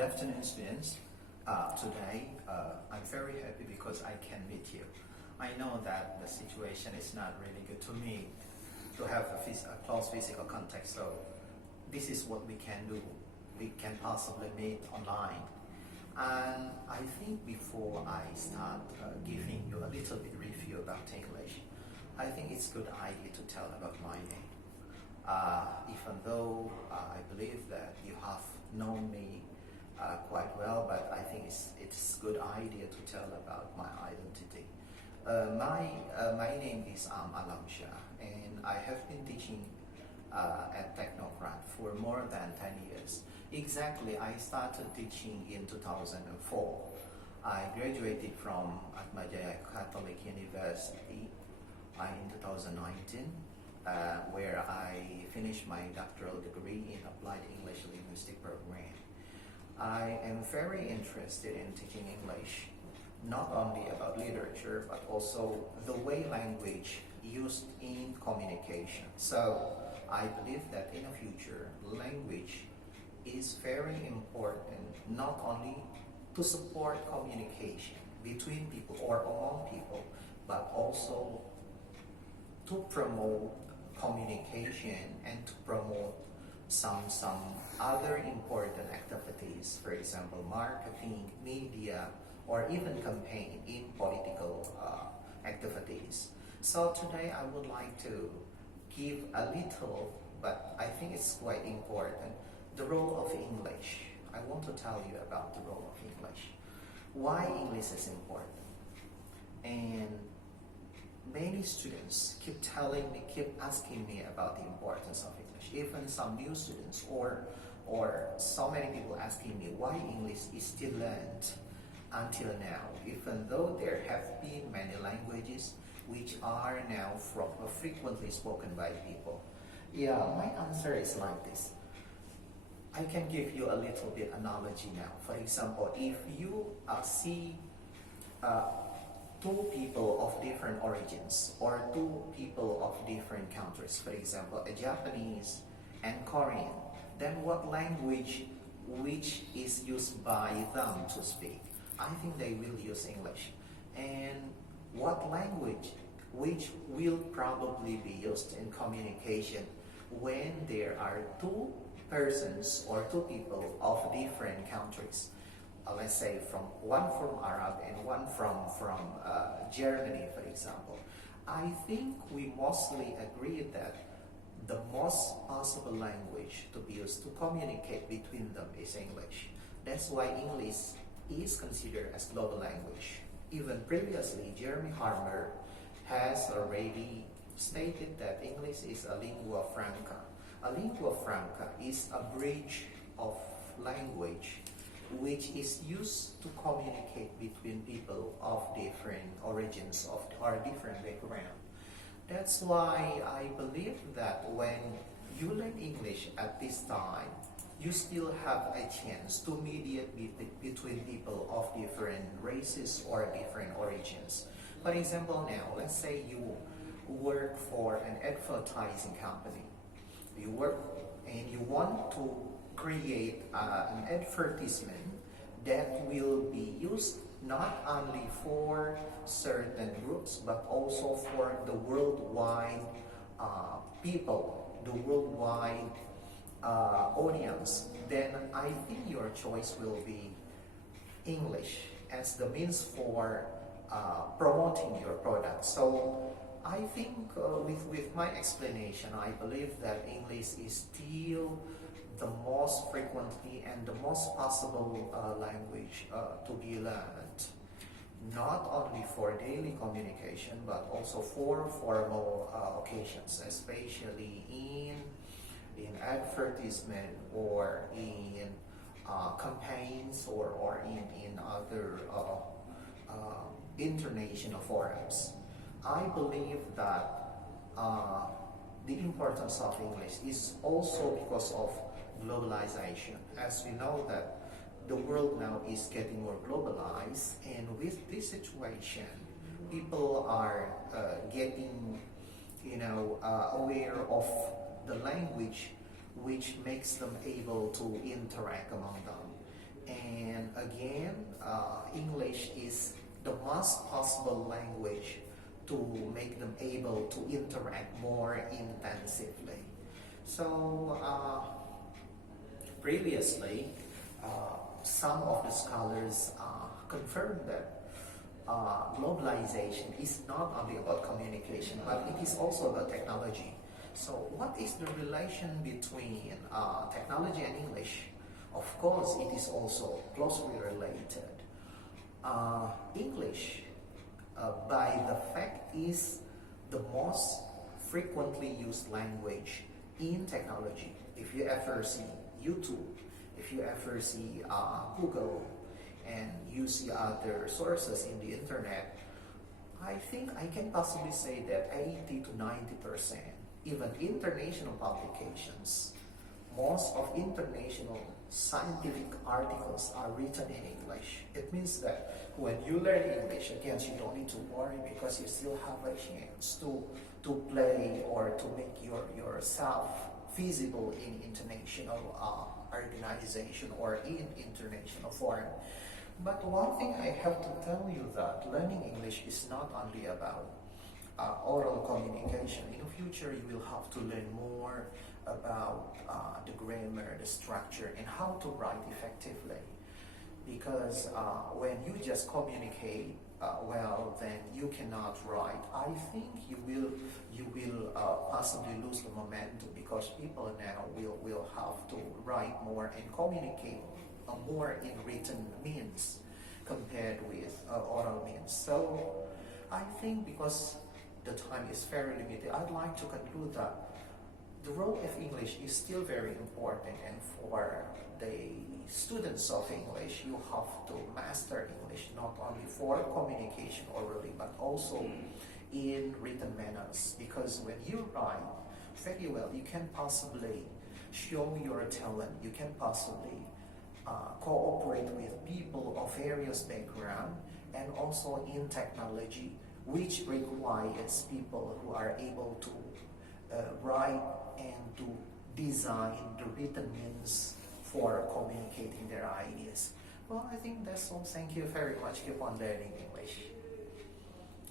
Good afternoon, students. Today, I'm very happy because I can meet you. I know that the situation is not really good to me to have a close physical contact, so this is what we can do. We can possibly meet online. And I think before I start giving you a little bit review about English, I think it's a good idea to tell about my name. Even though I believe that you have known me quite well, but I think it's a good idea to tell about my identity. My name is Aam Alamsyah, and I have been teaching at Technocrat for more than 10 years. Exactly, I started teaching in 2004. I graduated from Atmajaya Catholic University in 2019, where I finished my doctoral degree in Applied English Linguistic Program. I am very interested in teaching English, not only about literature, but also the way language used in communication. So I believe that in the future, language is very important, not only to support communication between people or among people, but also to promote communication and to promote some other important activities, for example, marketing, media, or even campaign in political activities. So today I would like to give a little, but I think it's quite important, the role of English. I want to tell you about the role of English. Why English is important. And many students keep asking me about the importance of English. Even some new students or so many people asking me why English is still learned until now, even though there have been many languages which are now frequently spoken by people. Yeah, my answer is like this. I can give you a little bit analogy now. For example, if you see two people of different origins or two people of different countries, for example, a Japanese and Korean, then what language which is used by them to speak? I think they will use English. And what language which will probably be used in communication when there are two persons or two people of different countries? Let's say one from Arab and one from Germany, for example. I think we mostly agree that the most possible language to be used to communicate between them is English. That's why English is considered as global language. Even previously, Jeremy Harmer has already stated that English is a lingua franca. A lingua franca is a bridge of language which is used to communicate between people of different origins or different background. That's why I believe that when you learn English at this time, you still have a chance to mediate between people of different races or different origins. For example, now, let's say you work for an advertising company. You work and you want to create an advertisement that will be used not only for certain groups but also for the worldwide people, the worldwide audience, then I think your choice will be English as the means for promoting your product. So I think with my explanation, I believe that English is still the most frequently and the most possible language to be learned, not only for daily communication but also for formal occasions, especially in advertisement or in campaigns or in other international forums. I believe that the importance of English is also because of globalization. As we know that the world now is getting more globalized, and with this situation, people are getting aware of the language which makes them able to interact among them. And again, English is the most possible language to make them able to interact more intensively. So previously, some of the scholars confirmed that globalization is not only about communication, but it is also about technology. So what is the relation between technology and English? Of course, it is also closely related. English, by the fact, is the most frequently used language in technology. If you ever see YouTube, if you ever see Google, and you see other sources in the internet, I think I can possibly say that 80 to 90%, even international publications, most of international scientific articles are written in English. It means that when you learn English, again, you don't need to worry because you still have a chance to play or to make yourself feasible in international organization or in international forum. But one thing I have to tell you that learning English is not only about oral communication. In the future, you will have to learn more about the grammar, the structure, and how to write effectively. Because when you just communicate well, then you cannot write. I think you will possibly lose the momentum because people now will have to write more and communicate more in written means compared with oral means. So I think because the time is very limited, I'd like to conclude that the role of English is still very important, and for the students of English, you have to master English not only for communication orally but also in written manners, because when you write very well, you can possibly show your talent, you can possibly cooperate with people of various backgrounds, and also in technology, which requires people who are able to write and to design the written means for communicating their ideas. Well, I think that's all. Thank you very much. Keep on learning English.